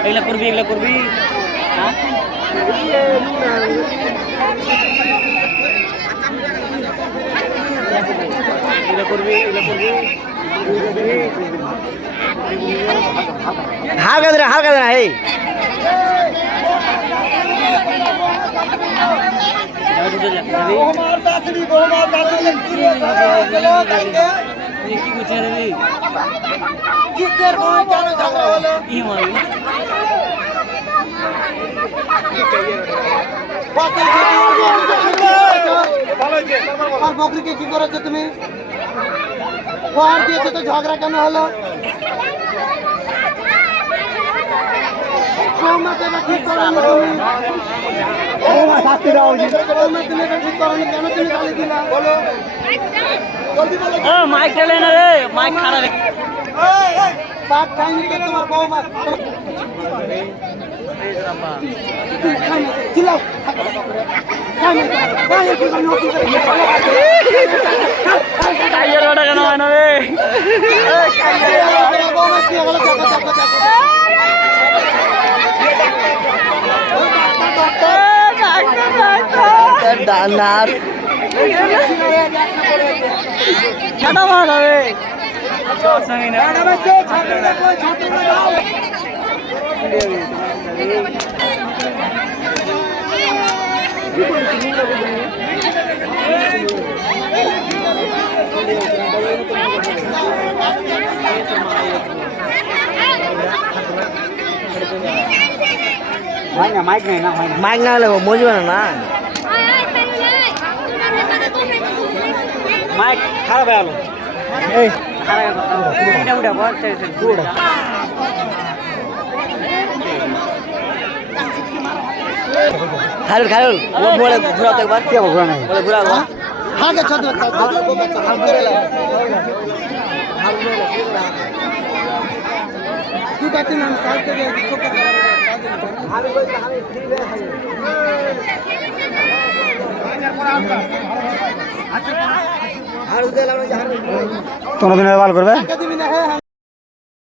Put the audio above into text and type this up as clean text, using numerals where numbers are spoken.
এগুলা করবি এগুলা করবি হ্যাঁ এগুলা করবি এগুলা করবি হালকা দে এই কি করছে রে কিসের ভয় কেন ঝগড়া হলো কি মারবি আর বকরিকে কি করেছো তুমি ওয়ার দিয়েছো তো ঝগড়া কেন হলো ঠিক করো শাস্তি দাও তুমি ঠিক করো কেন তুমি গালি দিলা বলো মাইক চলে না রে মাইক খারাপ পাক খাইনি তো তোমার বউ মা চিল্লাও টাইয়ার ওটা কেন হয় না রে ডানার ছাটা ভালো রে মাইক না হলে বুঝবে না মাইক খারাপ হয়ে গেল এই উঠা বল খায়ুল বলে ঘোরা তো একবার কি হবে ঘোরা নাই বলে ঘোরা হ্যাঁ কে ছোট তুই কাটি না সাইড থেকে ছোট আমি বলছি আমি ফ্রি হয়ে থাকি তোমরা দিনে বাল করবে